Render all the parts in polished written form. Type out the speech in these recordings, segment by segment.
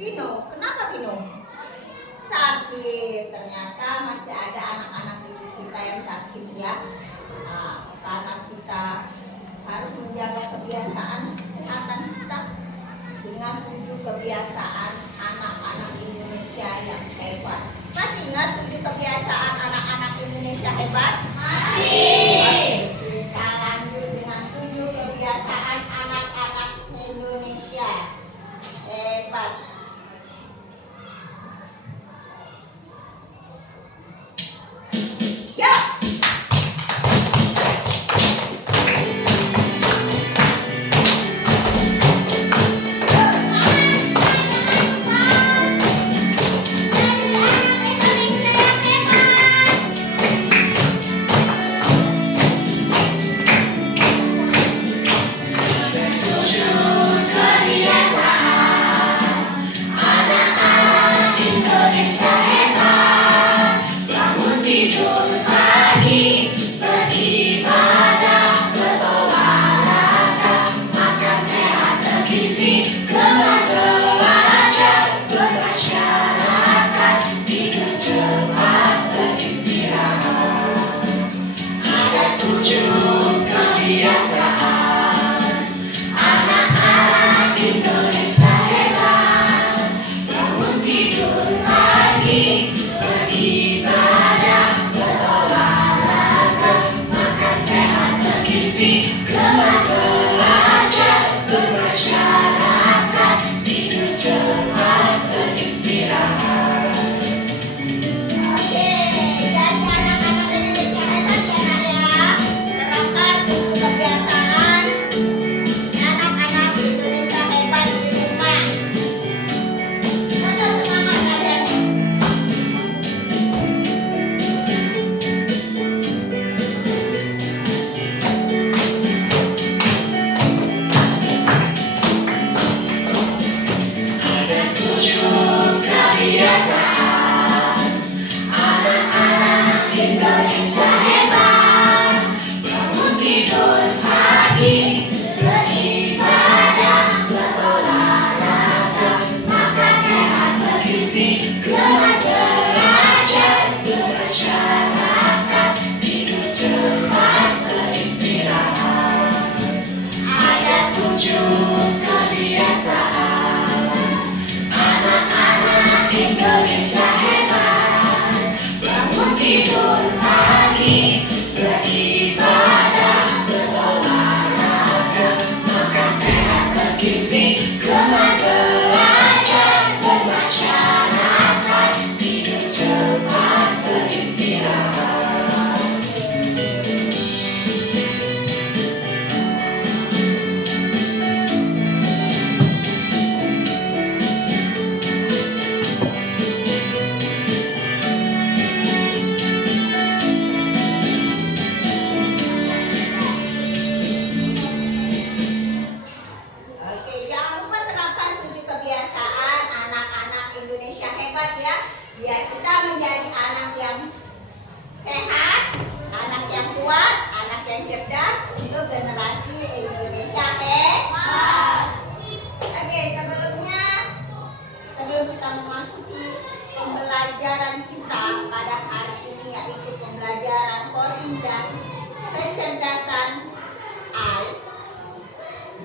Pino, kenapa Pino? Sakit, ternyata masih ada anak-anak ibu kita yang sakit ya. Karena kita harus menjaga kebiasaan kesehatan kita dengan 7 kebiasaan anak-anak Indonesia yang hebat. Masih ingat 7 kebiasaan anak-anak Indonesia hebat? Masih. Oke, kita lanjut dengan 7 kebiasaan anak-anak Indonesia hebat.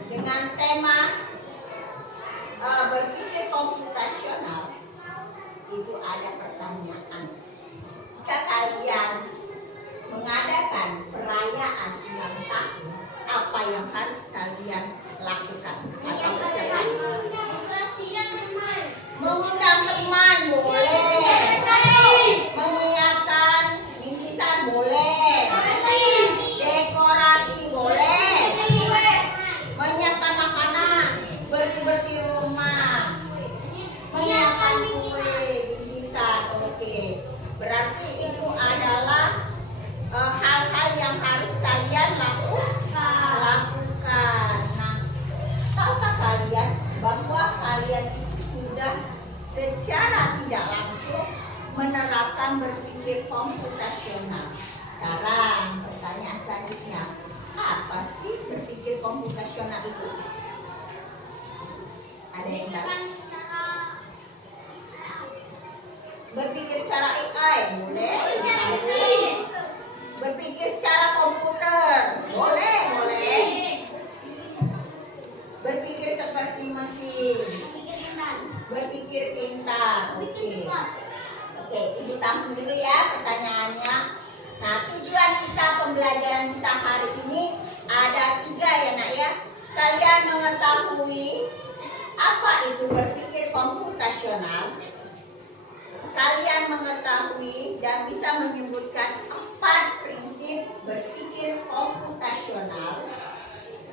Dengan tema berpikir komputasional, itu ada pertanyaan. Jika kalian mengadakan perayaan ulang tahun, apa yang harus kalian lakukan? Atau persiapan? Mengundang teman boleh, menyiapkan bingkisan boleh, dekorasi boleh, menyiapkan makanan, bersih-bersih rumah, menyiapkan kue, bingkisan. Oke, berarti itu adalah hal-hal yang harus kalian lakukan. Nah, tahukah kalian bahwa kalian itu sudah secara tidak langsung menerapkan berpikir komputasional? Sekarang pertanyaan selanjutnya, apa sih berpikir komputasional itu? Ada yang tahu? Berpikir secara AI, boleh. Berpikir secara komputer, boleh. Berpikir seperti mesin. Berpikir pintar, oke. Ibu tampung dulu ya pertanyaannya. Nah, tujuan kita pembelajaran kita hari ini ada 3 ya nak ya. Kalian mengetahui apa itu berpikir komputasional. Kalian mengetahui dan bisa menyebutkan 4 prinsip berpikir komputasional.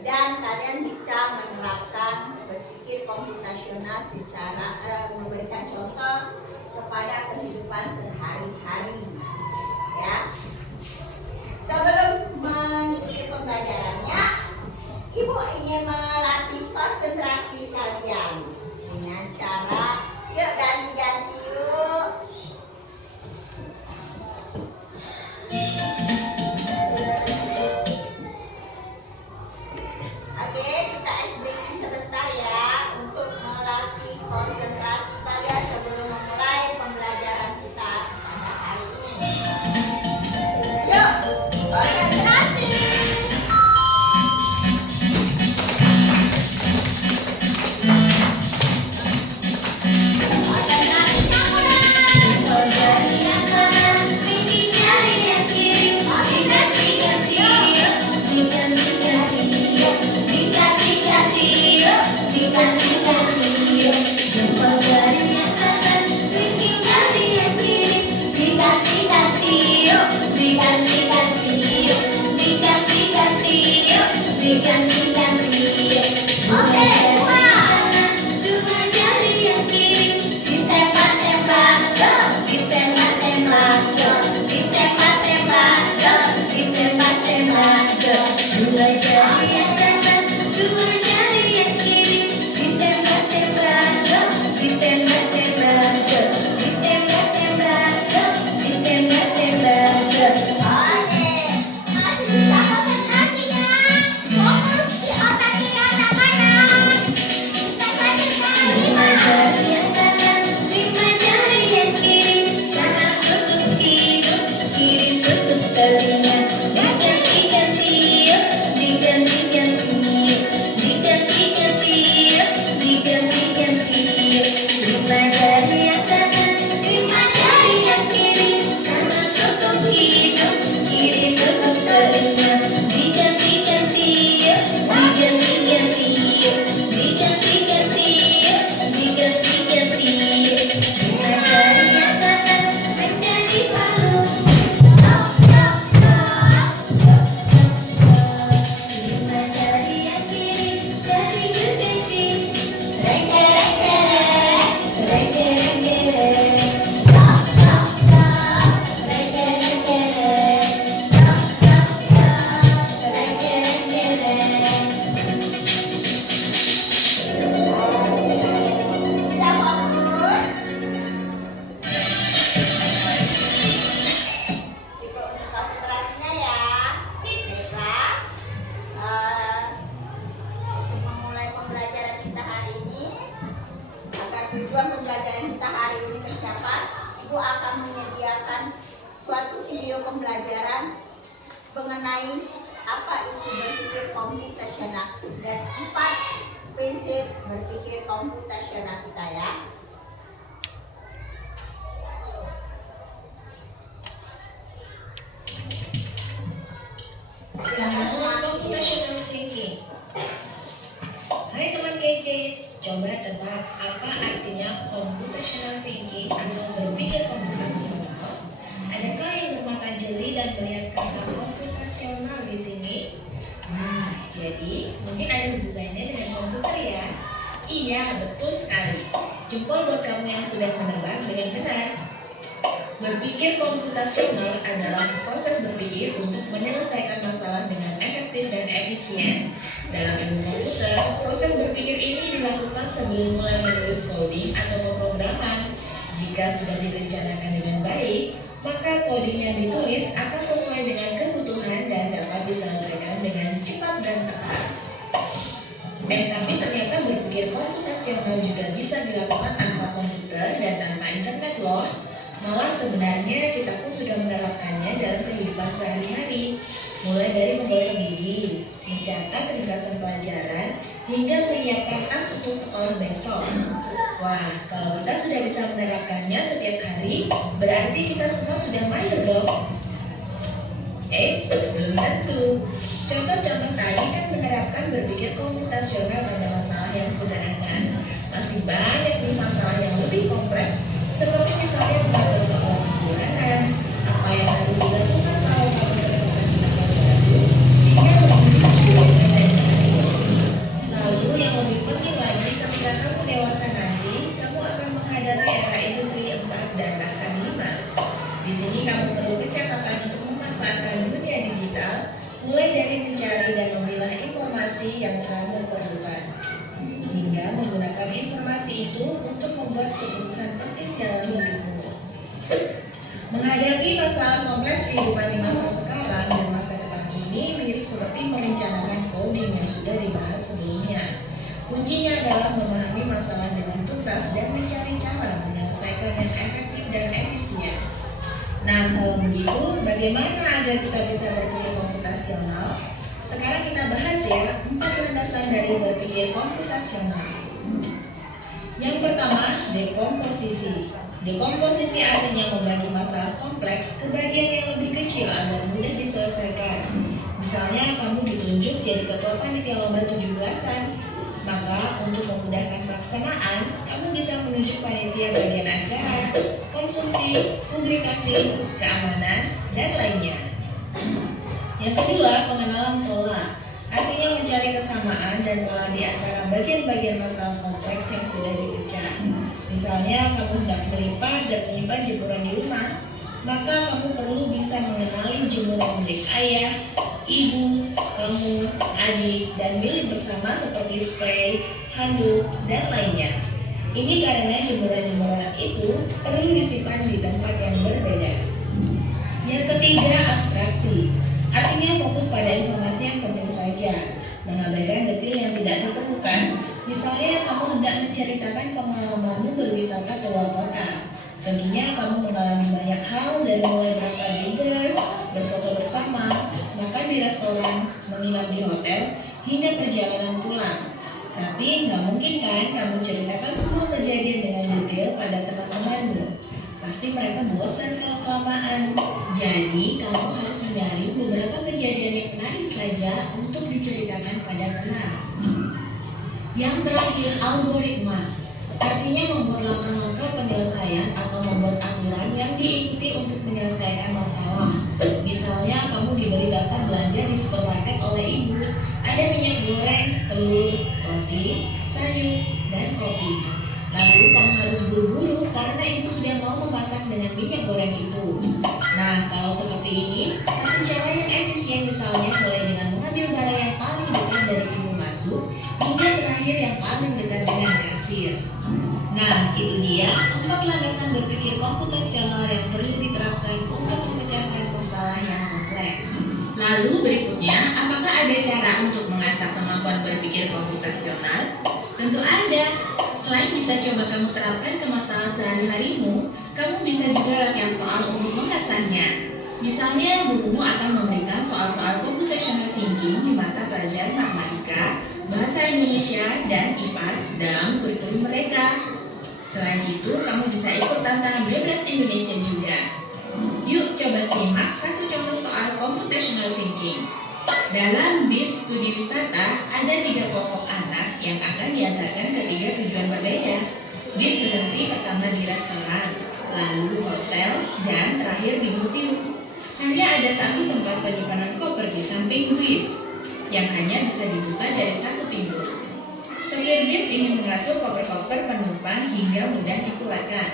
Dan kalian bisa menerapkan berpikir komputasional secara memberikan contoh kepada kehidupan sehari-hari. Ya. Sebelum mengikuti pembelajarannya, Ibu ingin melatih konsentrasi kalian dengan cara yuk ganti-ganti yuk. Oke, kita ice breaking sebentar ya untuk melatih konsentrasi kalian sebelum memulai pembelajaran kita pada hari ini. Yuk, konsentrasi. Tujuan pembelajaran kita hari ini tercapai, Ibu akan menyediakan suatu video pembelajaran mengenai apa itu berpikir komputasional dan 4 prinsip berpikir komputasional kita ya. Computational thinking. Hai teman kece, coba tebak apa artinya computational thinking atau berpikir komputasional? Adakah yang bermata jeli dan melihat kata komputasional di sini? Nah, jadi mungkin ada hubungannya dengan komputer ya? Iya, betul sekali. Jempol buat kamu yang sudah menebak dengan benar. Berpikir komputasional adalah proses berpikir untuk menyelesaikan masalah dengan efektif dan efisien. Dalam ilmu komputer, proses berpikir ini dilakukan sebelum mulai menulis coding atau pemrograman. Jika sudah direncanakan dengan baik, maka coding yang ditulis akan sesuai dengan kebutuhan dan dapat diselesaikan dengan cepat dan tepat. Tapi ternyata berpikir komputasional juga bisa dilakukan tanpa komputer dan tanpa internet loh. Malah sebenarnya kita pun sudah menerapkannya dalam kehidupan sehari-hari, mulai dari membawa kemudi, mencatat ringkasan pelajaran, hingga menyiapkan tas untuk sekolah besok. Wah, kalau kita sudah bisa menerapkannya setiap hari, berarti kita semua sudah mahir dong. Belum tentu. Contoh-contoh tadi kan menerapkan berpikir komputasional pada masalah yang sederhana. Masih banyak nih masalah yang lebih kompleks, seperti misalnya mengatur keuangan bulanan, apa yang harus dilakukan kalau kamu menemukan masalah baru, hingga menuju lalu yang lebih penting lagi, ketika kamu dewasa nanti, kamu akan menghadapi era industri 4 dan bahkan 5. Di sini kamu perlu kecepatan untuk memanfaatkan dunia digital, mulai dari mencari dan memilah informasi yang kamu perlukan, hingga menggunakan informasi itu untuk membuat keputusan penting dalam hidupmu. Menghadapi masalah kompleks kehidupan di masa sekarang dan masa depan ini mirip seperti merencanakan coding yang sudah dibahas sebelumnya. Kuncinya adalah memahami masalah dengan tuntas dan mencari cara menyelesaikan yang efektif dan efisien. Nah, kalau begitu, bagaimana agar kita bisa berpikir komputasional? Sekarang kita bahas ya, 4 landasan dari berpikir komputasional. Yang pertama, dekomposisi. Dekomposisi artinya membagi masalah kompleks ke bagian yang lebih kecil agar mudah diselesaikan. Misalnya, kamu ditunjuk jadi ketua panitia lomba 17-an. Maka, untuk memudahkan pelaksanaan, kamu bisa menunjuk panitia bagian acara, konsumsi, publikasi, keamanan, dan lainnya. Yang kedua, pengenalan pola. Artinya mencari kesamaan dan pola di antara bagian-bagian masalah kompleks yang sudah dipecah. Misalnya, kamu hendak melipat dan menyimpan jemuran di rumah, maka kamu perlu bisa mengenali jemuran milik ayah, ibu, kamu, adik, dan milik bersama seperti spray, handuk, dan lainnya. Ini karena jemuran-jemuran itu perlu disimpan di tempat yang berbeda. Yang ketiga, abstraksi. Artinya fokus pada informasi yang penting saja, mengabaikan detail yang tidak ditemukan. Misalnya, kamu hendak menceritakan pengalamanmu berwisata ke luar kota. Tentunya kamu mengalami banyak hal dari mulai berangkat di bus, berfoto bersama, makan di restoran, menginap di hotel, hingga perjalanan pulang. Tapi nggak mungkin kan kamu ceritakan semua kejadian dengan detail pada teman-temanmu. Pasti mereka bosan kalau kelamaan. Jadi kamu harus hindari beberapa kejadian yang menarik saja untuk diceritakan pada teman. Yang terakhir, algoritma. Artinya membuat langkah-langkah penyelesaian atau membuat aturan yang diikuti untuk menyelesaikan masalah. Misalnya, kamu diberi daftar belanja di supermarket oleh ibu. Ada minyak goreng, telur, roti, sayur, dan kopi. Lalu kamu harus buru-buru karena ibu sudah mau memasak dengan minyak goreng itu. Nah, kalau seperti ini, satu cara yang efisien misalnya mulai dengan mengambil barang yang paling dekat dari pintu masuk hingga terakhir yang paling dekat dengan kasir. Nah, itu dia 4 landasan berpikir komputasional yang perlu diterapkan untuk memecahkan masalah yang kompleks. Lalu berikutnya, apakah ada cara untuk mengasah kemampuan berpikir komputasional? Tentu ada. Selain bisa coba kamu terapkan ke masalah sehari-harimu, kamu bisa juga latihan soal untuk mengasahnya. Misalnya, gurumu akan memberikan soal-soal computational thinking di mata pelajaran matematika, bahasa Indonesia, dan IPAS dalam kurikulum mereka. Selain itu, kamu bisa ikut tantangan bebas Indonesia juga. Yuk coba simak satu contoh soal computational thinking. Dalam bis studi wisata, ada 3 kelompok anak yang akan diantarkan ke 3 tujuan berbeda. Bis berhenti pertama di restoran, lalu hotel, dan terakhir di museum. Hanya ada satu tempat penyimpanan koper di samping bis, yang hanya bisa dibuka dari satu pintu. Supir bis ingin mengatur koper-koper penumpang hingga mudah dikeluarkan.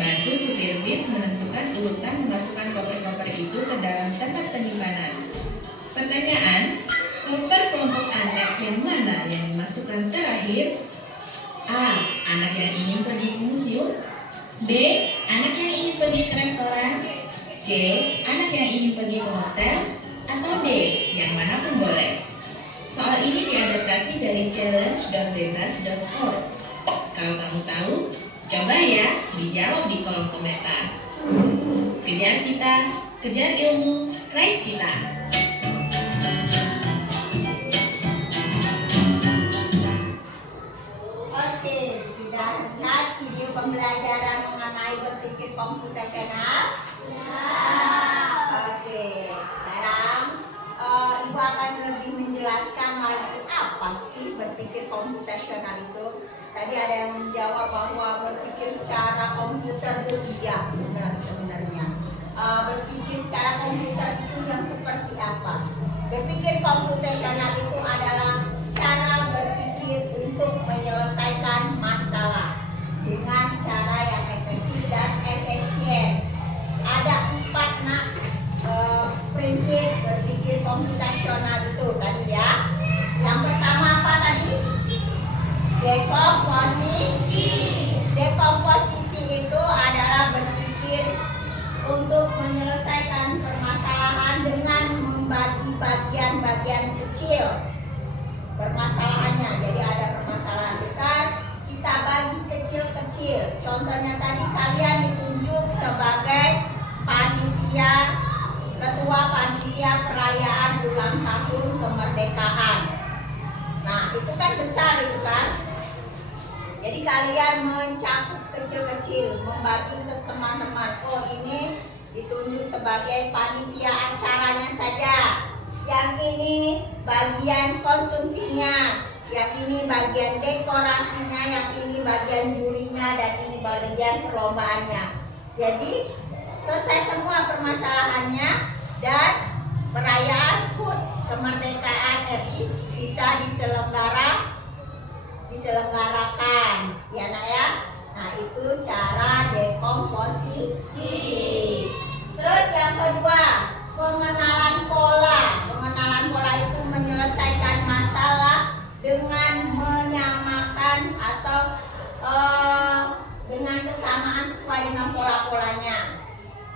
Bantu supir bis menentukan urutan memasukkan koper-koper itu ke dalam tempat penyimpanan. Pertanyaan, koper kelompok anak yang mana yang dimasukkan terakhir? A. Anak yang ingin pergi ke museum. B. Anak yang ingin pergi ke restoran. C. Anak yang ingin pergi ke hotel. Atau D. Yang manapun boleh. Soal ini diadaptasi dari challenge.bebas.org. Kalau kamu tahu, coba ya dijawab di kolom komentar. Kejar cita, kejar ilmu, raih cita. Oke, sudah lihat video pembelajaran mengenai berpikir komputasional? Oke, sekarang Ibu akan lebih menjelaskan lagi apa sih berpikir komputasional itu. Tadi ada yang menjawab bahwa berpikir secara komputer itu iya, benar sebenarnya. Berpikir secara komputer itu yang seperti apa? Berpikir komputasional itu adalah cara berpikir untuk menyelesaikan masalah dengan cara yang efektif dan efisien. Ada 4 prinsip berpikir komputasional itu tadi ya. Yang pertama apa tadi? Dekomposisi itu adalah berpikir untuk menyelesaikan permasalahan dengan membagi bagian-bagian kecil permasalahannya. Jadi ada permasalahan besar, kita bagi kecil-kecil. Contohnya tadi kalian ditunjuk sebagai ketua panitia perayaan ulang tahun kemerdekaan. Nah, itu kan besar itu kan. Jadi kalian mencakup kecil-kecil, membagi ke teman-teman. Oh, ini ditunjuk sebagai panitia acaranya saja. Yang ini bagian konsumsinya, yang ini bagian dekorasinya, yang ini bagian jurinya, dan ini bagian perlombaannya. Jadi selesai semua permasalahannya dan perayaan HUT kemerdekaan RI bisa diselenggarakan, ya nak ya. Nah, itu cara dekomposisi. Terus yang kedua, pengenalan pola. Pengenalan pola itu menyelesaikan masalah dengan menyamakan atau dengan kesamaan sesuai dengan pola-polanya.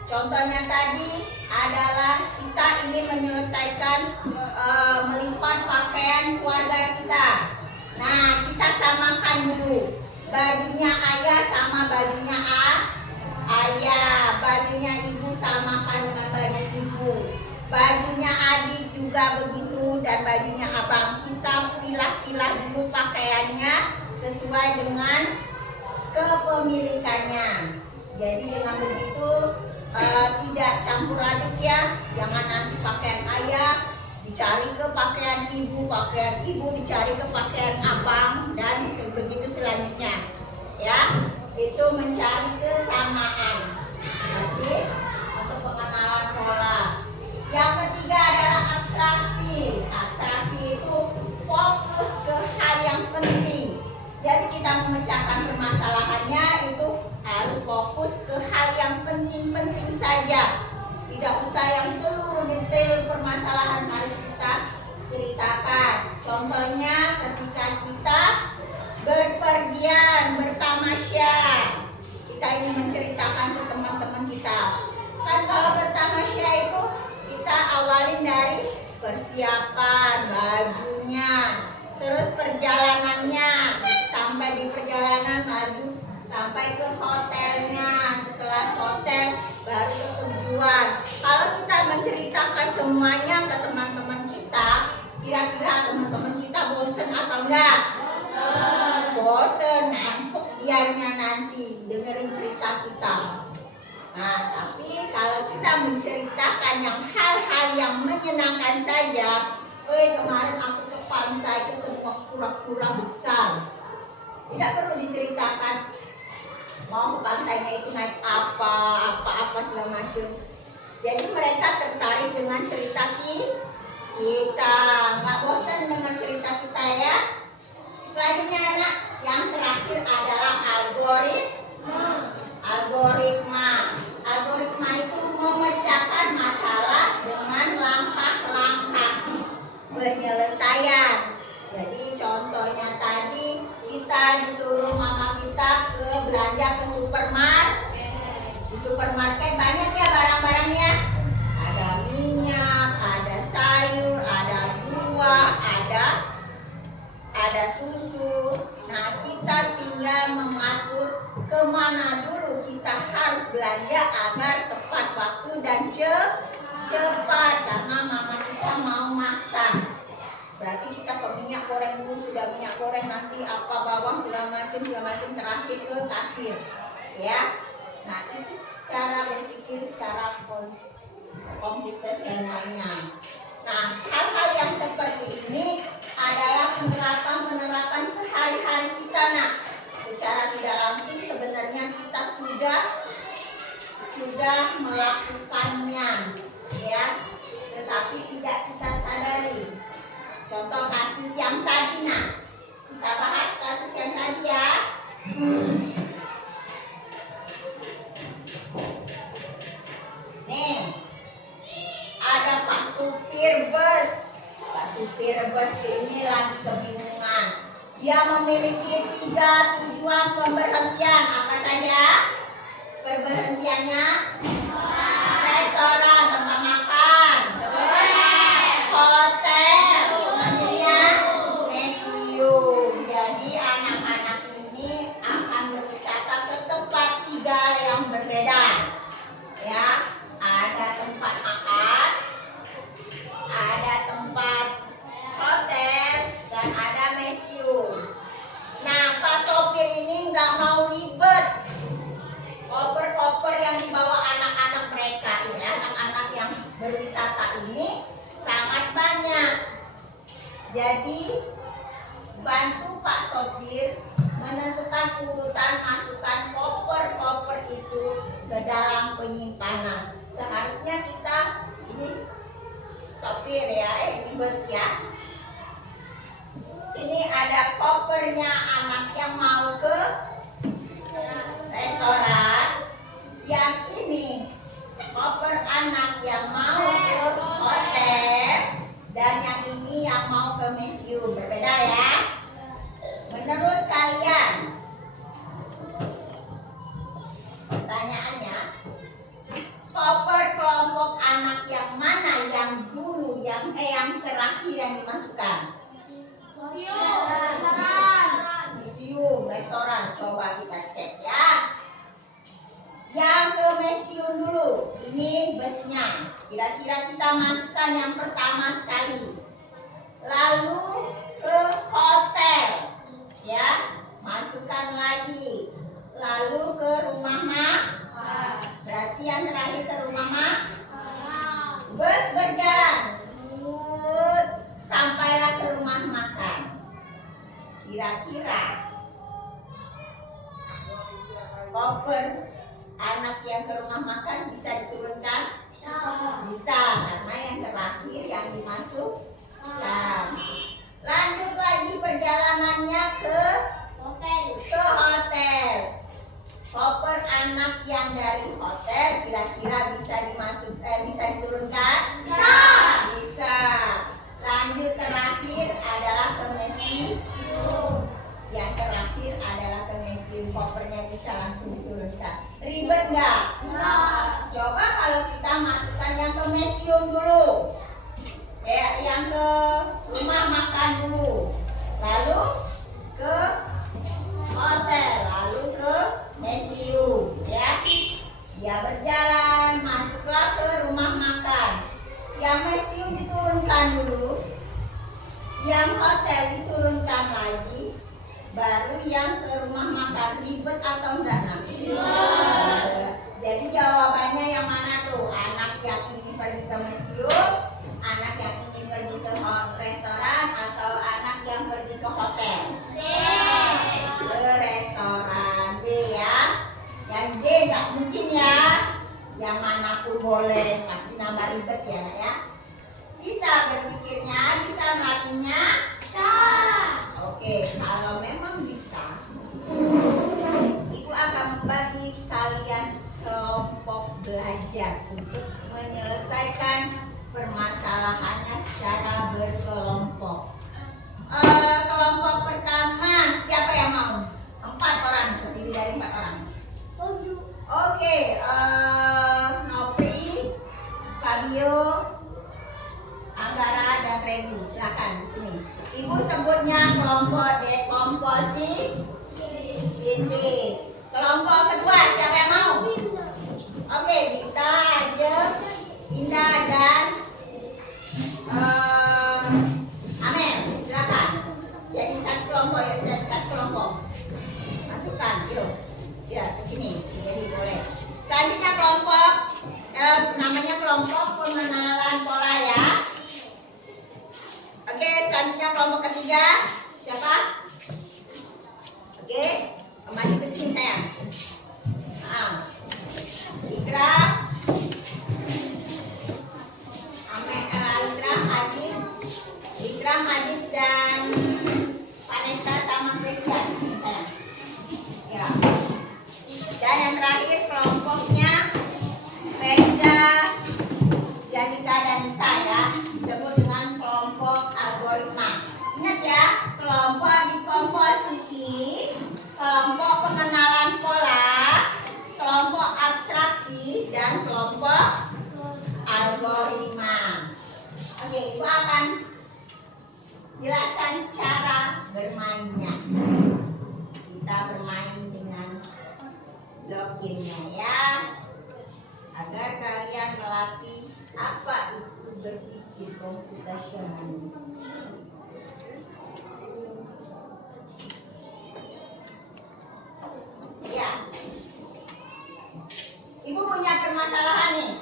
Contohnya tadi adalah kita ingin menyelesaikan melipat pakaian keluarga kita. Nah, kita samakan dulu. Bajunya ayah sama bajunya ayah. Bajunya ibu samakan dengan baju ibu. Bajunya adik juga begitu, dan bajunya abang. Kita pilah-pilah dulu pakaiannya sesuai dengan kepemilikannya. Jadi dengan begitu tidak campur aduk ya. Jangan nanti pakaian ayah dicari ke pakaian ibu dicari ke pakaian abang, dan begitu selanjutnya. Ya, itu mencari kesamaan. Jadi untuk pengenalan pola. Yang ketiga adalah abstraksi. Abstraksi itu fokus ke hal yang penting. Jadi kita memecahkan permasalahannya itu harus fokus ke hal yang penting-penting saja. Tidak usah yang seluruh detail permasalahan harus kita ceritakan. Contohnya ketika kita berpergian, bertamasya, kita ingin menceritakan ke teman-teman kita. Kan kalau bertamasya itu kita awalin dari persiapan bajunya, terus perjalanannya, sampai di perjalanan maju sampai ke hotelnya, setelah hotel baru ke tujuan. Kalau kita menceritakan semuanya ke teman-teman kita, kira-kira teman-teman kita bosen atau enggak? Bosen, ngantuk dianya nanti dengerin cerita kita. Nah, tapi kalau kita menceritakan yang hal-hal yang menyenangkan saja, kemarin aku ke pantai ketemu kura-kura besar. Tidak perlu diceritakan mau ke pantainya itu naik apa segala macam. Jadi mereka tertarik dengan cerita kita, nggak bosan dengan cerita kita ya. Selanjutnya anak, yang terakhir adalah algoritma. Algoritma itu memecahkan masalah dengan langkah-langkah penyelesaian. Jadi contohnya tadi kita disuruh mama kita belanja ke supermarket. Di supermarket banyak ya barang-barangnya. Ada minyak, ada sayur, ada buah, ada susu. Nah, kita tinggal mengatur kemana dulu kita kita harus belanja agar tepat waktu dan cepat karena mama kita mau masak. Berarti kita ke minyak goreng dulu, sudah minyak goreng nanti apa bawang segala macam terakhir ke kasir, ya. Nah itu cara berpikir secara komputasionalnya. Nah hal-hal yang seperti ini adalah penerapan sehari-hari kita. Nah secara tidak langsung sebenarnya kita sudah melakukannya, ya. Tetapi tidak kita sadari. Contoh kasus yang tadi, nah kita bahas kasus yang tadi ya. Nih, ada Pak supir bus. Pak supir bus ini lagi kebingungan. Dia memiliki 3 tujuan pemberhentian. Apa saja? Pemberhentiannya? Restoran, tempat makan, hotel, museum. Jadi anak-anak ini akan berwisata ke tempat 3 yang berbeda. Ya, ada tempat makan, ada tempat hotel, dan ada museum. Nah, Pak sopir ini nggak mau ribet. Koper-koper yang dibawa anak-anak mereka ini, anak-anak yang berwisata ini sangat banyak. Jadi bantu Pak sopir menentukan urutan masukkan koper-koper itu ke dalam penyimpanan. Seharusnya kita ini sopir ya, ini bus ya. Ini ada kopernya anak yang mau ke restoran. Yang ini koper anak yang mau ke hotel. Dan yang ini yang mau ke museum. Berbeda ya. Menurut kalian, pertanyaannya, koper kelompok anak yang mana yang dulu, yang terakhir yang dimasukkan? Museum, restoran. Coba kita cek ya. Yang ke museum dulu. Ini busnya. Kira-kira kita masukkan yang pertama sekali. Lalu ke hotel. Ya, masukkan lagi. Lalu ke rumah makan. Berarti yang terakhir ke rumah makan. Bus berjalan. Sampailah ke rumah makan. Kira-kira koper anak yang ke rumah makan bisa diturunkan? Bisa, karena yang terakhir yang dimasukkan. Lanjut lagi perjalanannya ke hotel. Koper anak yang dari hotel kira-kira bisa diturunkan? Bisa. Lanjut terakhir adalah ke museum. Yang terakhir adalah ke museum, kopernya bisa langsung diturunkan. Ribet nggak? Coba kalau kita masukkan yang ke museum dulu, yang ke rumah makan dulu, lalu ke hotel, lalu ke museum, ya. Dia berjalan, masuklah ke rumah makan. Yang museum diturunkan dulu, yang hotel diturunkan lagi, baru yang ke rumah makan. Ribet atau enggak? Jadi jawabannya yang mana tuh? Anak yang ingin pergi ke museum, anak yang ingin pergi ke restoran, atau anak yang pergi ke hotel? Ke restoran. B ya. Yang D nggak mungkin ya. Yang manapun boleh, pasti nambah ribet ya. Bisa berpikirnya, bisa melatihnya? Oke, kalau memang bisa, Ibu akan membagi kalian kelompok belajar untuk menyelesaikan permasalahannya secara berkelompok. Kelompok pertama, siapa yang mau? 4 orang, terdiri dari 4 orang. Oke, Nopri, Fabio, Anggara, dan Reni. Silakan di sini. Ibu sebutnya kelompok dekomposisi. Kelompok kedua, siapa yang mau? Dita, Jem, Indah dan Amel, silakan. Jadi satu kelompok ya, satu kelompok. Masukkan, yuk. Ya, ke sini. Jadi boleh. Selanjutnya kelompok namanya kelompok pengenalan pola ya. Oke, selanjutnya kelompok ketiga. Siapa? Oke, kembali ke sini sayang. Ikram, Ikram, Adit dan Vanessa sama Christian sayang. Ya. Dan yang terakhir kelompoknya Reza, Janika dan saya disebut dengan kelompok algoritma. Ingat ya, kelompok di komposisi, kelompok pengenalan pola, kelompok abstraksi, dan kelompok algoritma. Oke, Ibu akan jelaskan cara bermainnya. Kita bermain dengan logiknya ya, agar kalian melatih apa itu berpikir komputasional. Ya, Ibu punya permasalahan nih.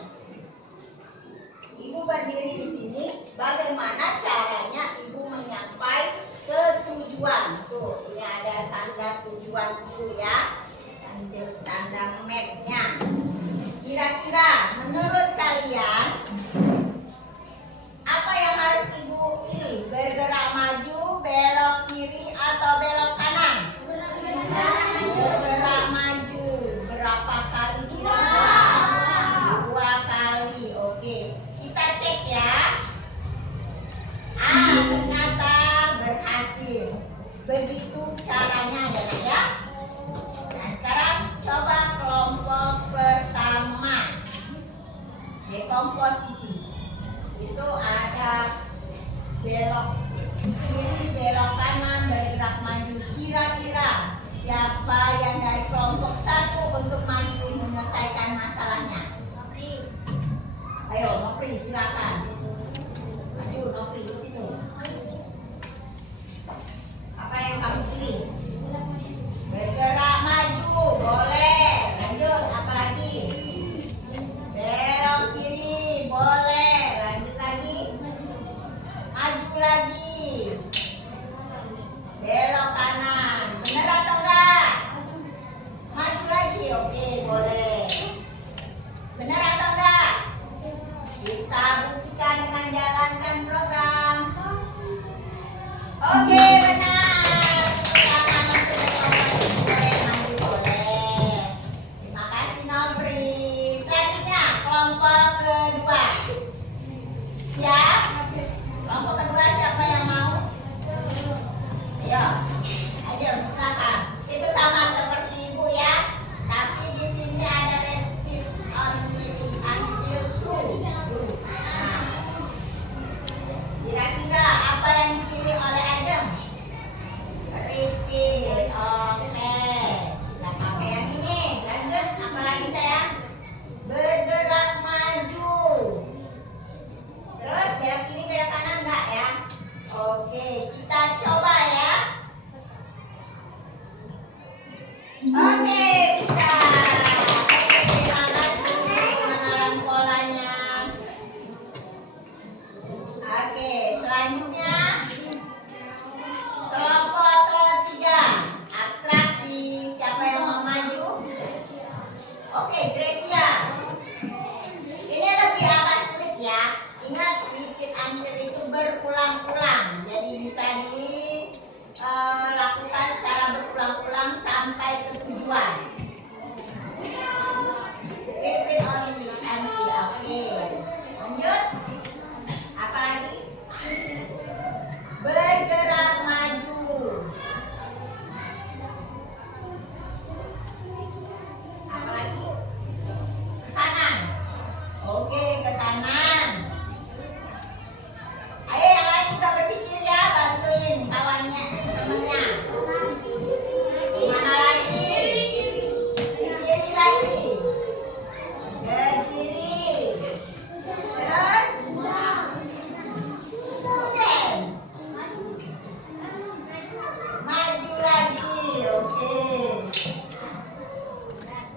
Ibu berdiri di sini, bagaimana caranya Ibu menyampai ke tujuan? Tuh, ini ada tanda tujuan dulu ya, tanda mapnya. Kira-kira menurut kalian apa yang harus Ibu pilih? Bergerak maju, belok kiri, atau belok kanan? Bergerak maju. Berapa kali kira-kira? 2 kali. Oke, kita cek ya. Ternyata berhasil. Begitu caranya ya Nak ya. Nah, sekarang coba kelompok pertama. Dekomposisi. Itu ada belok kiri, belok kanan, bergerak maju. Kira-kira siapa yang dari kelompok 1 untuk maju menyelesaikan masalahnya? Ayo, Nopri, silakan. Maju, Nopri, di situ. Apa yang kamu pilih? Bergerak maju, boleh. Lanjut, apa lagi? Belok kiri, boleh. Lanjut lagi. Maju lagi. Belok kanan. Benar atau enggak? Maju lagi, oke, boleh. Benar atau enggak? Kita buktikan dengan jalankan program. Oke, benar. Tangan untuk boleh, maju boleh. Terima kasih Nopri. Selanjutnya kelompok kedua. Siap? Kelompok kedua siapa yang mau? Ayo, ayo silakan. Itu sama seperti Ibu ya, tapi di sini ada repeat only until true. Nah, kira-kira apa yang dipilih oleh Ajeng? Repeat, oke. Kita pakai yang ini. Lanjut, apa lagi sayang? Bergerak maju. Terus belok kiri, belok kanan enggak ya? Oke, kita coba ya. Oke, bisa. Oke, terima kasih pengenalan polanya. Oke, selanjutnya kelompok ketiga, abstraksi. Siapa yang mau maju? Oke, Gracia. Ini lebih agak sulit ya. Ingat, repeat answer itu berulang-ulang. Jadi bisa dilakukan secara berulang-ulang sampai ke tujuan.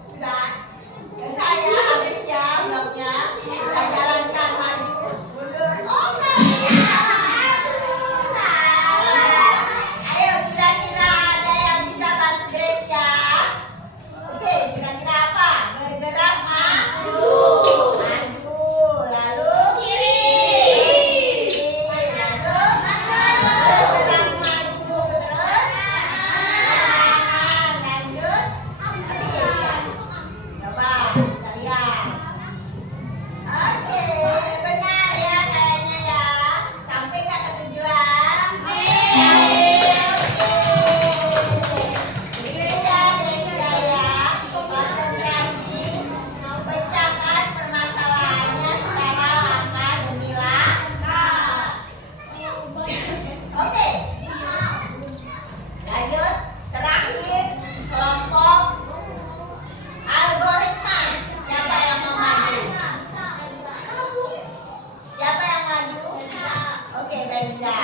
Sudah selesai ya, habis ya bloknya. Kita jalankan maju mundur. Oh salah. Ayo kira-kira ada yang bisa bantu Grace ya? Oke, kira-kira apa? Bergerak maju. Maju, lalu kiri. Lalu bergerak maju terus. Kanan, lanjut. Coba kita lihat. Oke, benar ya kayaknya ya. Sampai nggak ke tujuan? Gereja ya. Konsentrasi. Pecahkan permasalahannya secara langkah demi langkah. Oke. Lanjut. Terakhir, kelompok algoritma. Siapa yang mau maju? Siapa yang maju? Oke, Benza.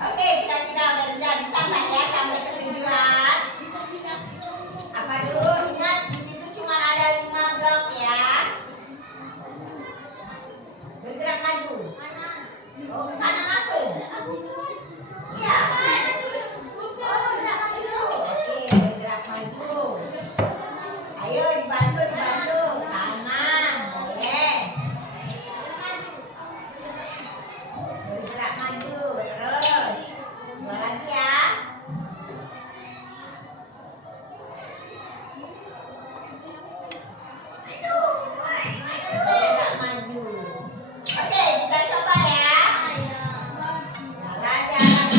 Oke, kira-kira Benza bisa nggak ya sampai ke tujuan? Apa dulu? Ingat di situ cuma ada 5 blok ya. Bergerak maju. Oh, ke kanan langsung. Iya. Oh, bergerak maju dulu. Oke, bergerak maju. Ayo dibantu, dibantu. Kanan, boleh. Bergerak maju, terus. Dua lagi ya. Bergerak maju. Oke, kita coba ya. Jalan-jalan.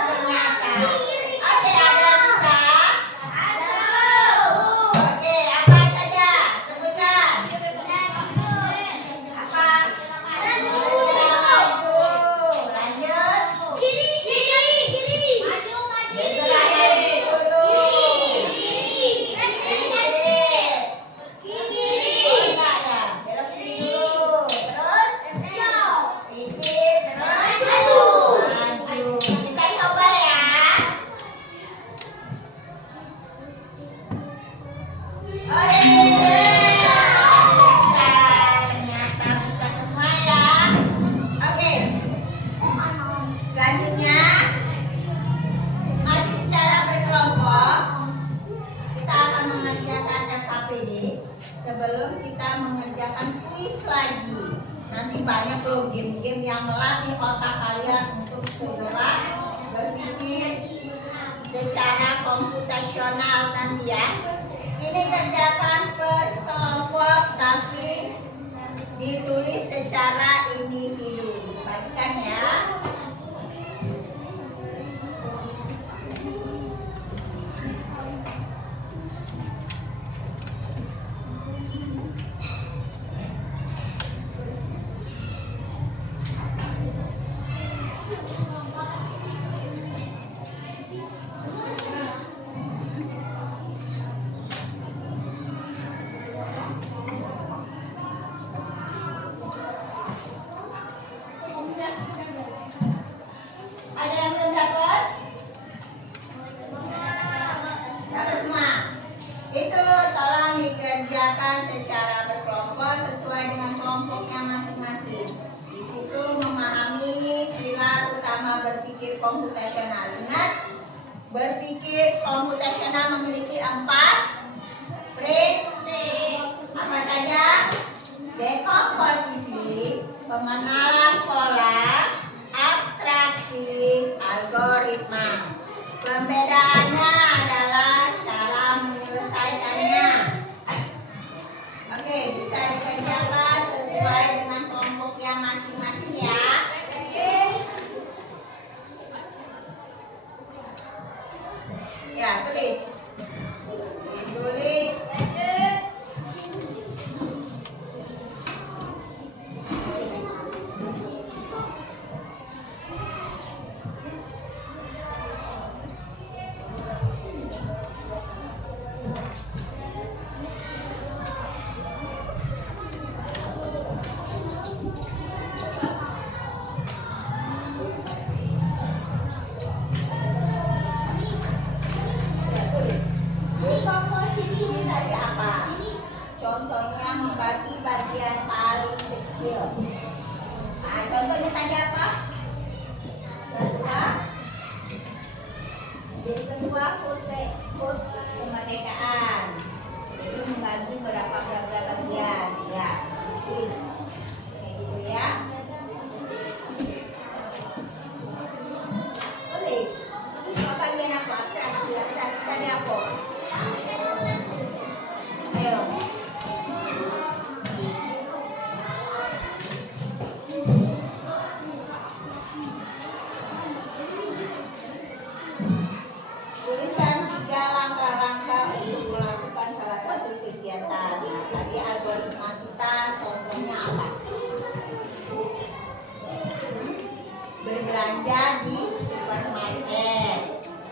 Ternyata. Oke, ada yang bisa? Oke, apa saja? Sebutkan. Apa? Bergerak maju. Lanjut. Bergerak maju dulu. Oh, enggak ya. Belok kiri dulu. Terus. Sedikit. Terus. Maju. Kita coba ya. Ternyata bisa semua ya. Oke. Selanjutnya masih secara berkelompok kita akan mengerjakan LKPD sebelum kita mengerjakan kuis lagi. Nanti banyak loh game-game yang melatih otak kalian untuk segera berpikir secara komputasional nanti ya. Ini kerjakan per kelompok tapi ditulis secara individu. Bagikan ya. Ada yang belum dapat? Dapat semua. Itu tolong dikerjakan secara berkelompok sesuai dengan kelompoknya masing-masing. Di situ memahami pilar utama berpikir komputasional. Ingat, berpikir komputasional memiliki 4 prinsip. Apa saja? Dekomposisi, pengenalan pola, abstraksi, algoritma. Pembedaannya adalah cara menyelesaikannya. Oke, bisa dikerjakan sesuai dengan kelompok yang masing-masing ya. Ya, tulis. Ditulis. contohnya membagi bagian paling kecil. Nah, contohnya tadi apa? Ketua. Jadi ketua HUT kemerdekaan. Jadi membagi berapa bagian, ya. Tulis kayak gitu ya. Tulis. Apa bagian apa? Abstraksi tadi apa? Ayo. Tuliskan 3 langkah-langkah untuk melakukan salah satu kegiatan. Nah, tadi algoritma kita contohnya apa? Berbelanja di supermarket.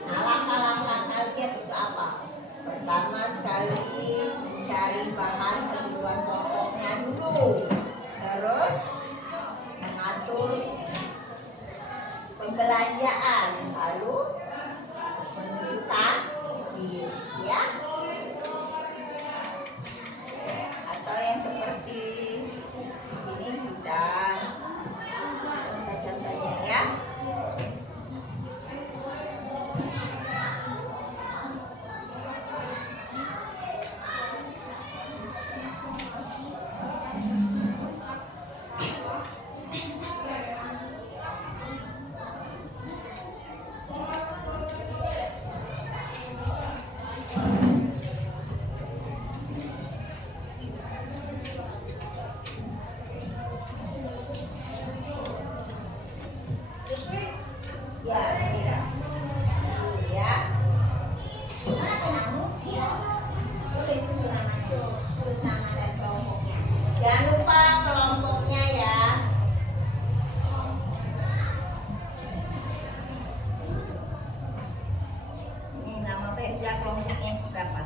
Nah, langkah-langkah Alkias itu apa? Pertama sekali mencari bahan kebutuhan pokoknya dulu. Terus mengatur pembelanjaan. Lalu menuju kasir, ya. Atau yang seperti ini bisa contohnya ya. Ya, tidak. Ya. Mana penamu? Tulis dulu namanya. Tulis nama dan kelompoknya. Jangan lupa kelompoknya ya. Ini nama Ferja, kelompoknya berapa?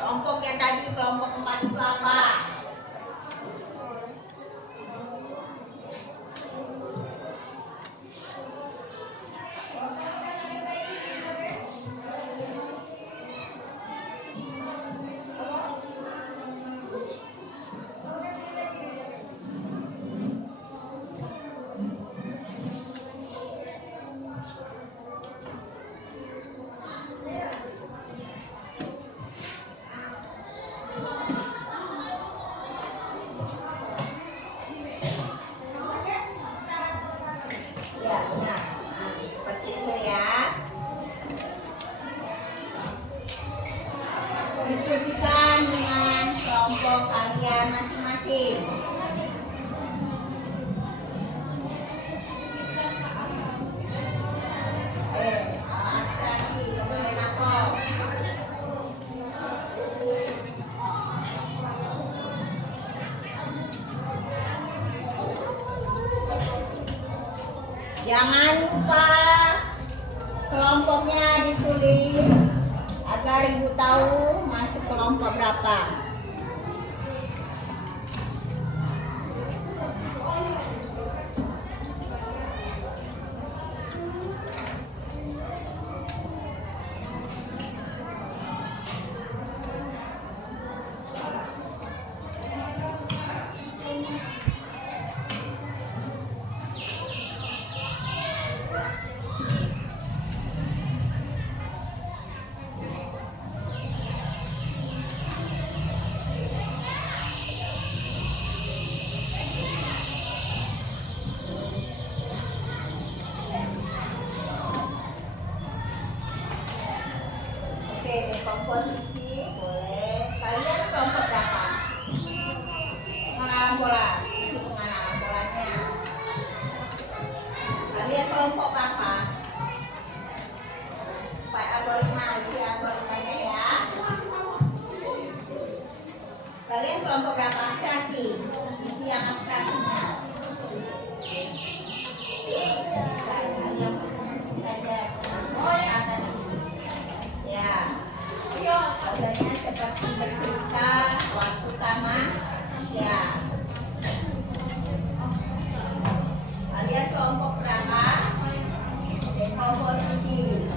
Kelompok yang tadi, kelompok 4 itu apa? Ya, benar. Nah, seperti itu ya. Diskusikan dengan kelompok kalian masing-masing. Abstraksi, kemarin apa? Jangan lupa kelompoknya ditulis agar ibu tahu masuk kelompok berapa. Oke, komposisi boleh. Kalian kelompok berapa? Pengalam bola. Isi pengalam bolanya. Kalian kelompok berapa? 4 algoritma. Isi algoritmanya ya. Kalian kelompok berapa? Abstraksi. Isi yang abstraksinya. Kalian saja. Oh ya tadi. Ya. Contohnya seperti bercerita waktu taman. Ya. Kalian kelompok berapa? Dan komposisi.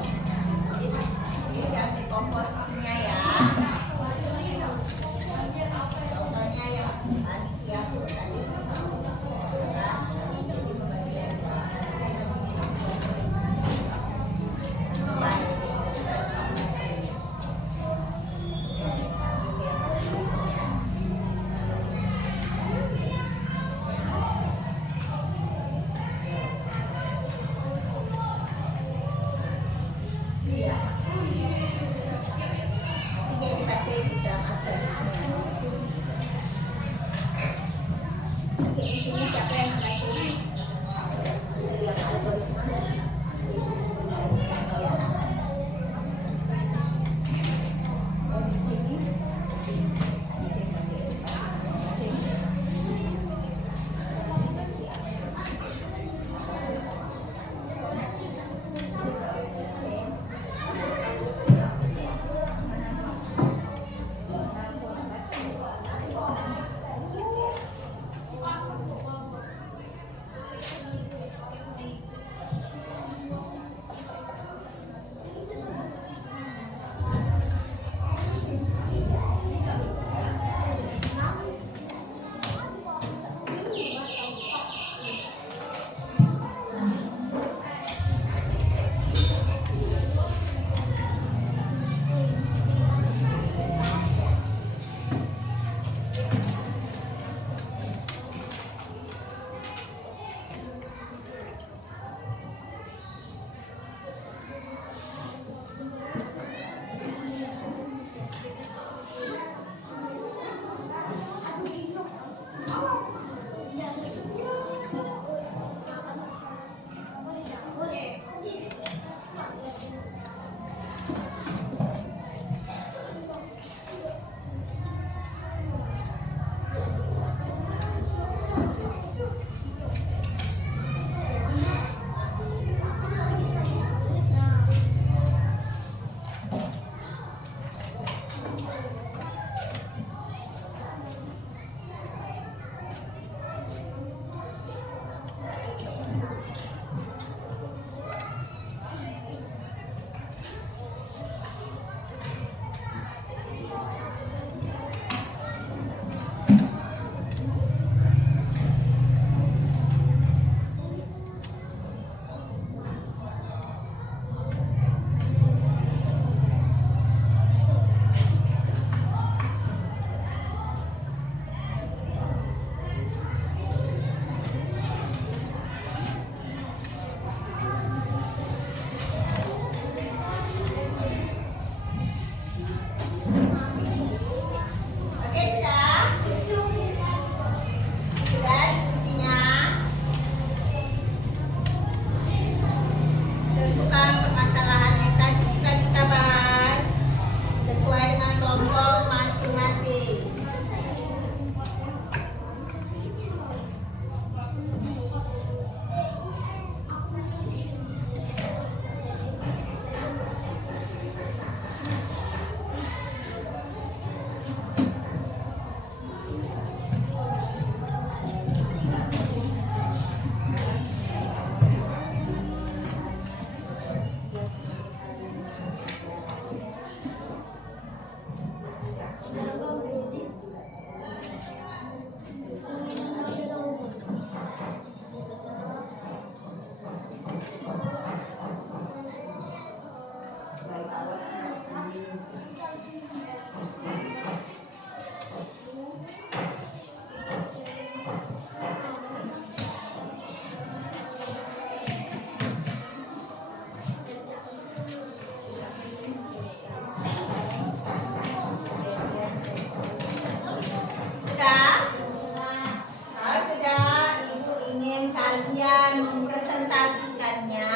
Kalian mempresentasikannya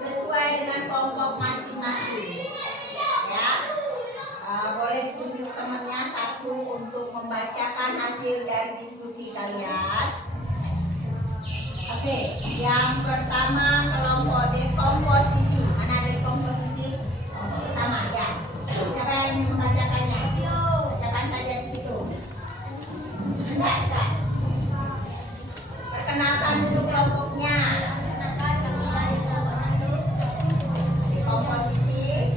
sesuai dengan kelompok masing-masing, ya. Boleh tunjuk temannya satu untuk membacakan hasil dari diskusi kalian. Oke, yang pertama kelompok dekomposisi. Mana dekomposisi? Kelompok pertama, ya. Siapa yang ingin membacakannya? Bacakan saja di situ. Enggak. Perkenalkan dulu kelompoknya. Dekomposisi.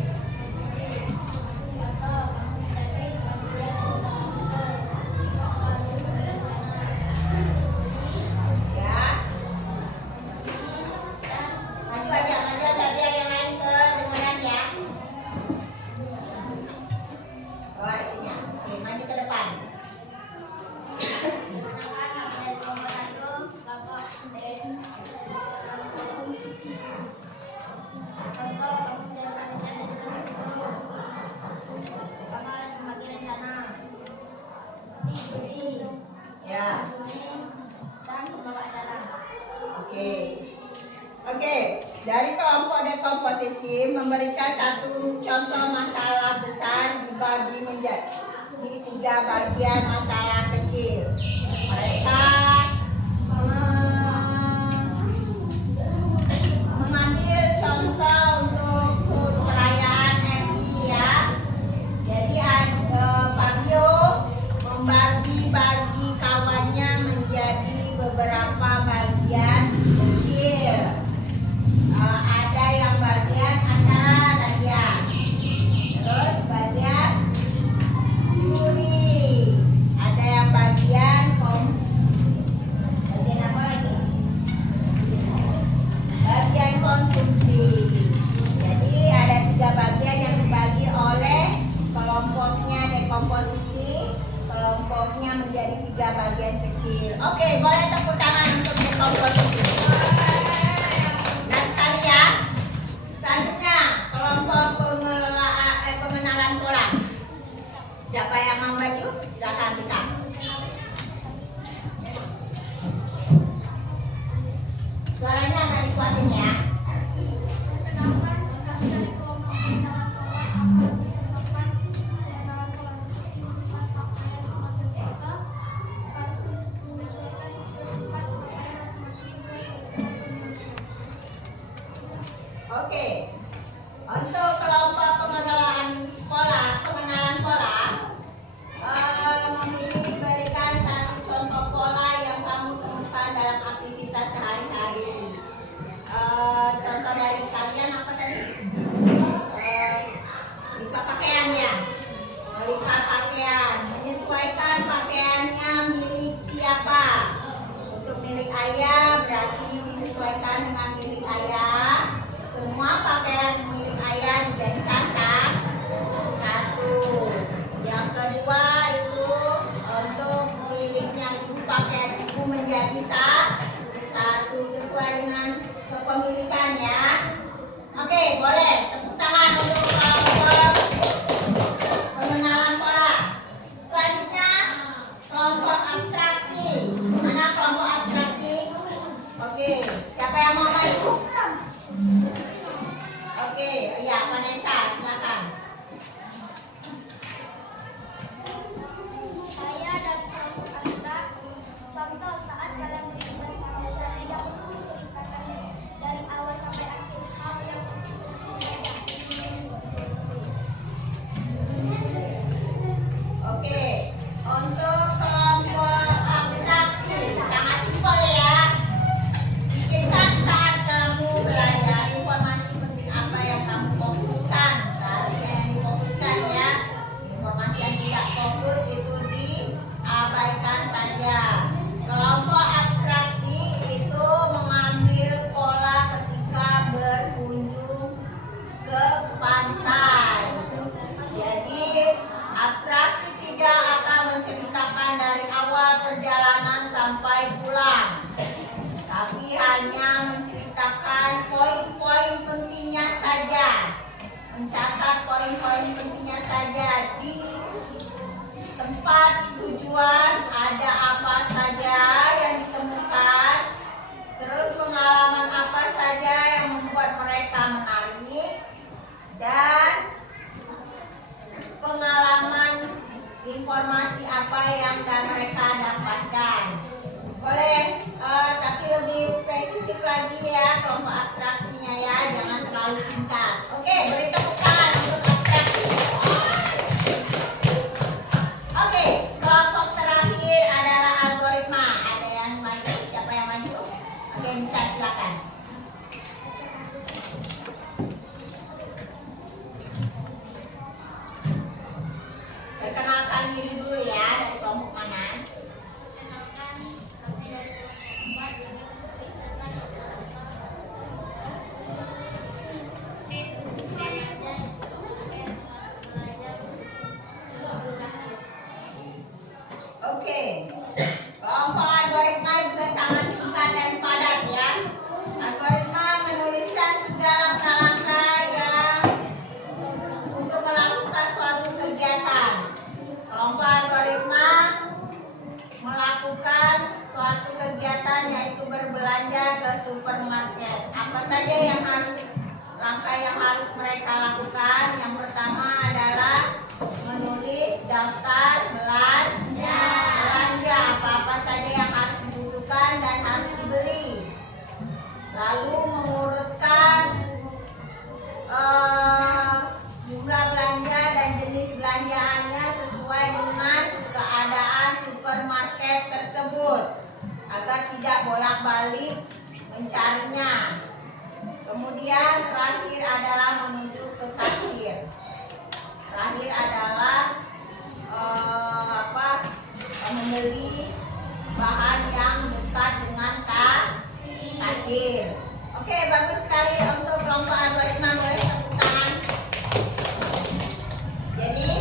Ya. Maju aja biar yang lain kedengeran ya. Oh, itunya. Oke, maju ke depan. Ya. Oke. Dari kelompok dekomposisi memberikan satu contoh masalah besar dibagi menjadi 3 bagian masalah kecil. Mereka mengambil contoh untuk perayaan RI, ya. Jadi Fabio membagi kawannya menjadi beberapa bagian kecil. Ada yang bagian acara tarian, terus bagian juri, ada yang bagian apa lagi? Bagian konsumsi. Jadi ada 3 bagian yang dibagi oleh kelompoknya dekomposisi. Kelompoknya menjadi 3 bagian kecil. Oke, boleh tepuk tangan untuk dekomposisi. Nah, sekalian, selanjutnya kelompok pengenalan pola. Siapa yang mau maju? Silakan kita. Suaranya agak dikuatin ya. Oke. Untuk kelompok pengenalan pola diberikan satu contoh pola yang kamu temukan dalam aktivitas sehari-hari. Contoh dari kalian apa tadi? Lipat pakaian, ya. Lipat pakaian, menyesuaikan pakaiannya milik siapa. Untuk milik ayah berarti disesuaikan dengan milik ayah. Semua pakaian milik ayah dijadikan satu. Yang kedua itu untuk miliknya ibu, pakaian ibu menjadi satu sesuai dengan kepemilikan, ya. Oke, boleh tepuk tangan untuk kelompok pengenalan pola. Selanjutnya kelompok abstraksi. Mana kelompok abstraksi? Oke, siapa yang mau maju? Oke, ya, Vanessa, silakan. Saya dari kelompok abstrak. Contoh saat kalian beribadah kepada tidak perlu menceritakan dari awal sampai akhir hal yang penting saja. Oke, untuk kelompok abstraksi sangat simpel, ya. Pikirkan saat kamu belajar informasi penting apa yang kamu fokuskan. Seharusnya yang perjalanan sampai pulang, tapi hanya menceritakan poin-poin pentingnya saja. Mencatat poin-poin pentingnya saja di tempat tujuan, ada apa saja yang ditemukan, terus pengalaman apa saja yang membuat mereka menarik, dan pengalaman informasi apa yang mereka dapatkan. Boleh, tapi lebih spesifik lagi ya kelompok abstraksinya ya, jangan terlalu singkat. Oke, beri tepuk tangan untuk abstraksi. Oke, kelompok terakhir adalah algoritma. Ada yang maju? Siapa yang maju? Oke, bisa silakan. Perkenalkan diri dulu ya, dari kelompok mana? Oke, kelompok algoritma juga sangat singkat dan padat ya. Algoritma menuliskan 3 langkah-langkah yang untuk melakukan suatu kegiatan. Kelompok algoritma melakukan suatu kegiatan yaitu berbelanja ke supermarket. Apa saja yang langkah yang harus mereka lakukan? Yang pertama adalah menulis daftar belanja. Apa-apa saja yang harus dibutuhkan dan harus dibeli. Lalu mengurutkan jumlah belanja dan jenis belanjaannya sesuai dengan keadaan supermarket tersebut agar tidak bolak-balik mencarinya. Kemudian terakhir adalah menuju ke kasir. Terakhir adalah membeli bahan yang dekat dengan kasir. Oke, bagus sekali untuk kelompok algoritma, boleh tepuk tangan. Jadi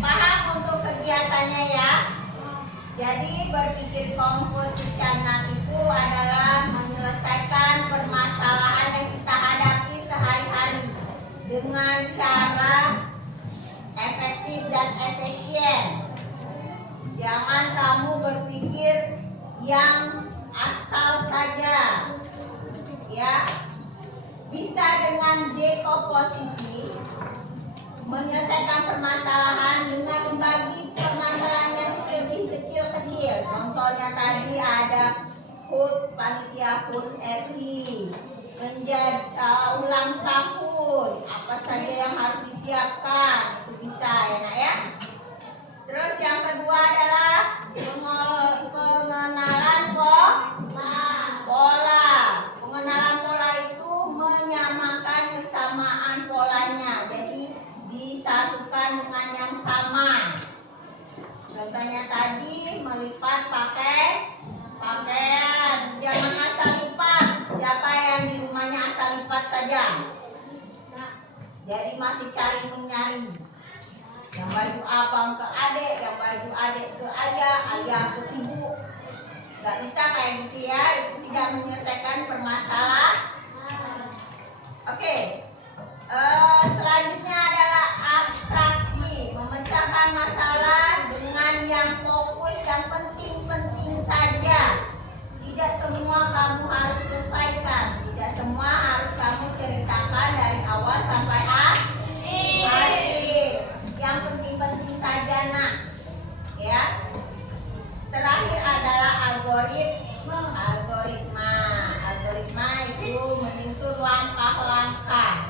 paham untuk kegiatannya ya. Jadi berpikir komputasional itu adalah menyelesaikan permasalahan yang kita hadapi sehari-hari dengan cara efektif dan efisien. Jangan kamu berpikir yang asal saja, ya. Bisa dengan dekomposisi menyelesaikan permasalahan dengan membagi permasalahan yang lebih kecil-kecil. Contohnya tadi ada HUT, panitia HUT RI, ulang tahun, apa saja yang harus disiapkan, itu bisa ya nak ya. Terus yang kedua adalah pengenalan pola. Pengenalan pola itu menyamakan kesamaan polanya. Jadi disatukan dengan yang sama. Contohnya tadi melipat pakaian. Jangan asal lipat. Siapa yang di rumahnya asal lipat saja? Jadi masih cari menyari. Yang baju abang ke adik, yang baju adik ke ayah, ayah ke ibu. Gak bisa kayak gitu ya, itu tidak menyelesaikan permasalahan. Oke. Selanjutnya adalah abstraksi, memecahkan masalah dengan yang fokus, yang penting-penting saja. Tidak semua kamu harus selesaikan, tidak semua harus kamu ceritakan dari awal sampai akhir. Yang penting-penting saja nak, ya. Terakhir adalah algoritma. Algoritma itu menyusun langkah-langkah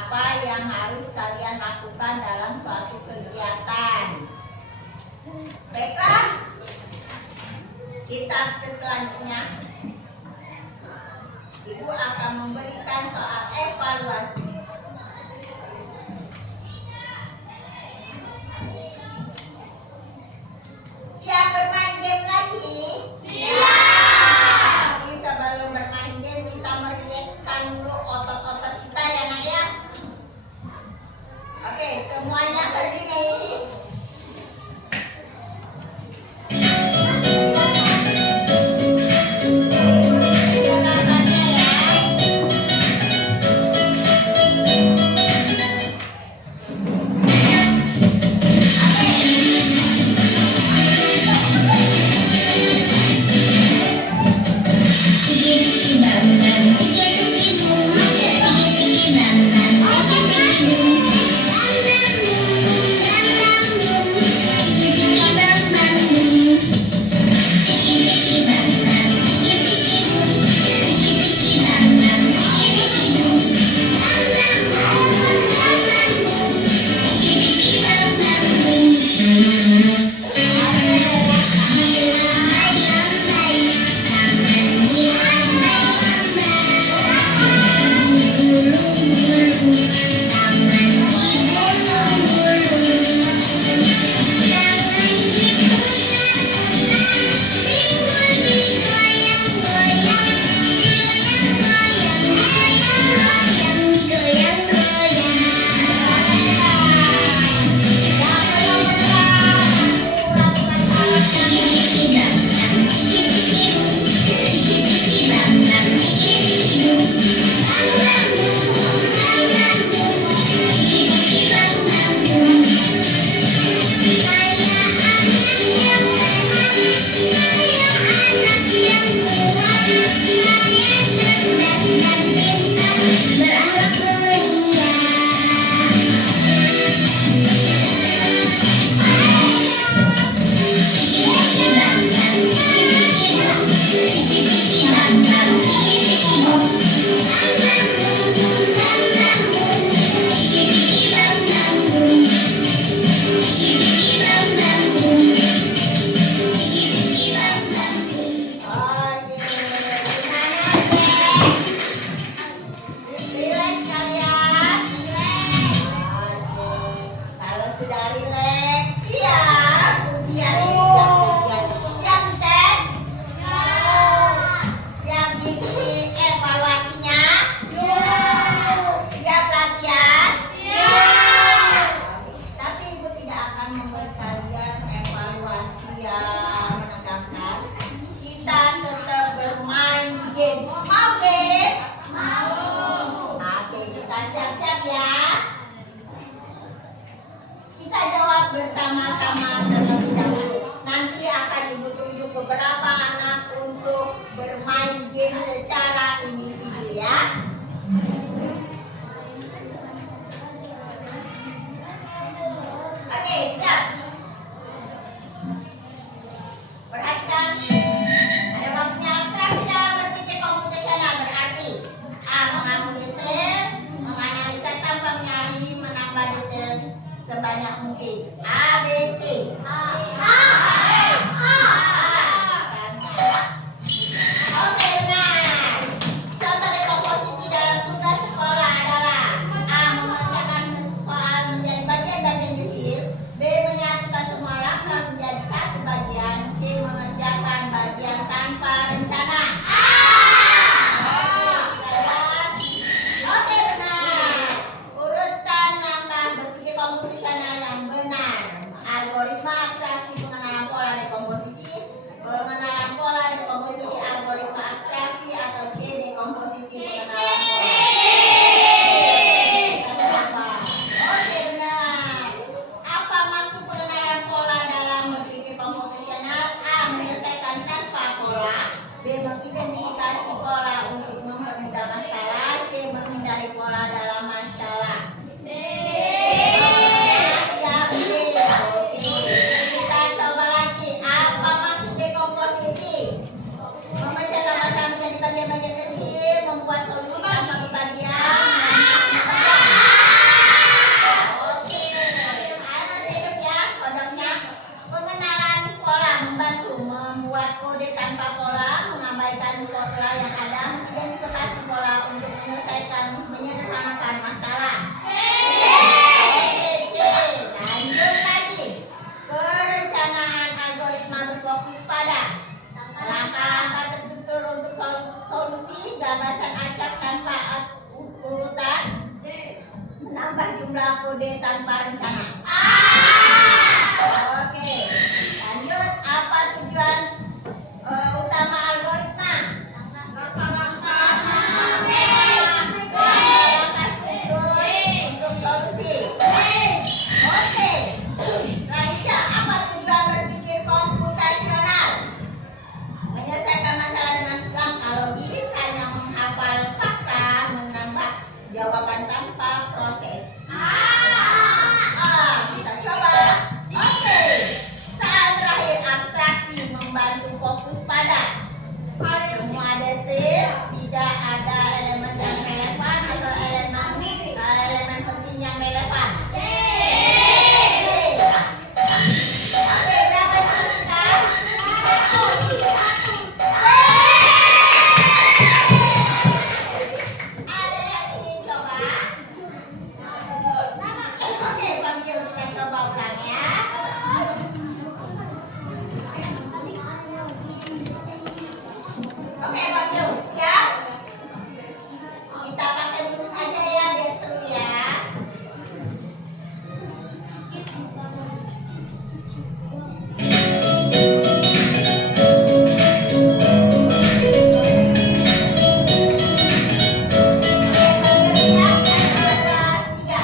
apa yang harus kalian lakukan dalam suatu kegiatan. Baiklah, kita ke selanjutnya. Ibu akan memberikan soal evaluasi. Siap bermain game lagi? Siap. Tapi sebelum bermain game kita merilekskan dulu otot-otot kita ya nak ya. Oke, semuanya berdiri. siap-siap ya. Kita jawab bersama-sama terlebih dahulu. Nanti akan ibu tunjuk beberapa anak untuk bermain game secara individu ya. Oke, siap. Perhatikan. Ada waktunya abstraksi dalam berpikir komputasional, berarti A. Mengambil detail, menganalisa tanpa mencari, menambah detail sebanyak mungkin. A, B, C. Oke, benar. Contoh dekomposisi dalam tugas sekolah adalah A. Memecahkan soal menjadi bagian-bagian kecil, B. Menyatukan semua langkah menjadi satu bagian, C. Mengerjakan bagian tanpa rencana. Oke, kita lihat. Oke, benar. Urutan langkah berpikir komputasional yang benar. Algoritma abstraksi pengenalan pola dekomposisi, pengenalan pola dekomposisi, algoritma abstraksi, atau C. Dekomposisi pengenalan pola. Kita coba. Oke, benar. Apa maksud pengenalan pola dalam berpikir komputasional? A. Menyelesaikan tanpa pola, B. Mengidentifikasi pola untuk mempermudah masalah, C. Menghindari pola dalam masalah. Ya, B. Oke. Kita coba lagi. Apa maksud dekomposisi? Memecahkan masalah menjadi bagian-bagian kecil, membuat solusi tanpa pembagian. Oke. Anak hidup ya, kodoknya. Pengenalan pola membantu membuat kode tanpa pola, mengabaikan pola yang ada, mengidentifikasi pola untuk menyederhanakan masalah. Oke, C. Lanjut lagi. Perencanaan algoritma berfokus pada langkah-langkah terstruktur untuk solusi, gagasan acak tanpa urutan, menambah jumlah kode tanpa rencana. Oke, lanjut. Apa tujuan utama algoritma? Langkah struktur untuk solusi. Oke. Selanjutnya, apa tujuan berpikir komputasional? Menyelesaikan masalah dengan langkah logis, hanya menghafal fakta, menambah jawaban tanpa proses. Kita coba. Oke. Saat terakhir, abstraksi membantu fokus pada semua detail, tidak ada elemen yang relevan atau elemen penting yang relevan. Oke, berapa juta? Ada yang ingin coba? Oke, Fabio, kita coba ulang ya. Oke, Fabio, siap? Kita pakai musik aja ya, biar seru ya. Oke, Fabio, siap? 1, 2, 3.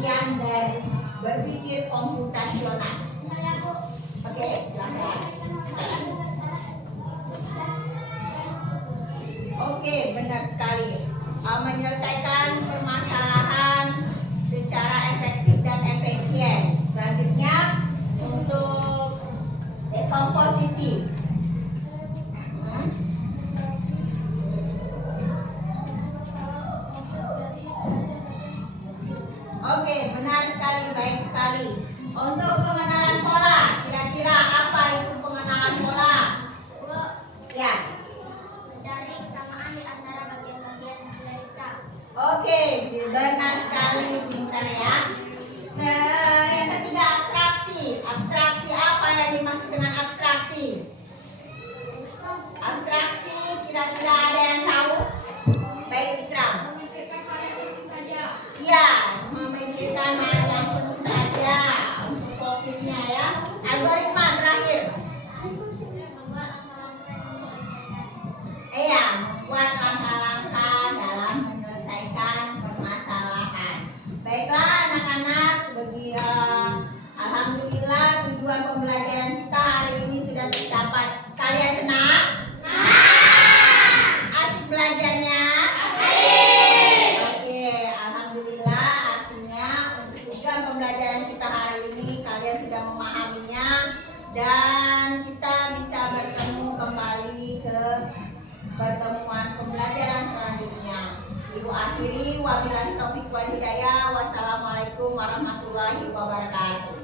pengertian dari berpikir komputasional. Misalnya Bu, Oke, silakan. Oke, benar sekali. Menyelesaikan permasalahan secara efektif dan efisien. Selanjutnya untuk dekomposisi. Oke, benar sekali, baik sekali. Untuk pengenalan pola, kira-kira apa itu pengenalan pola? Bu, Ya. mencari kesamaan di antara bagian-bagian cerita. Oke, benar sekali, pintar ya. Nah, yang ketiga abstraksi. Abstraksi apa yang dimaksud dengan abstraksi? Abstraksi kira-kira ada yang tahu? Baik, Ikram. Memikirkan hal yang penting saja. Iya, memikirkan hal yang penting saja untuk fokusnya ya. Algoritma terakhir. Membuat langkah-langkah yang menyelesaikan. Iya, membuat langkah-langkah dalam menyelesaikan permasalahan. Baiklah anak-anak, alhamdulillah tujuan pembelajaran kita hari ini sudah tercapai. Kalian senang? Asik belajarnya? Oke, alhamdulillah artinya untuk tujuan pembelajaran kita hari ini kalian sudah memahaminya dan kita bisa bertemu kembali ke pertemuan pembelajaran selanjutnya. Ibu akhiri, wabillahi taufiq wal hidayah. Wassalamualaikum warahmatullahi wabarakatuh.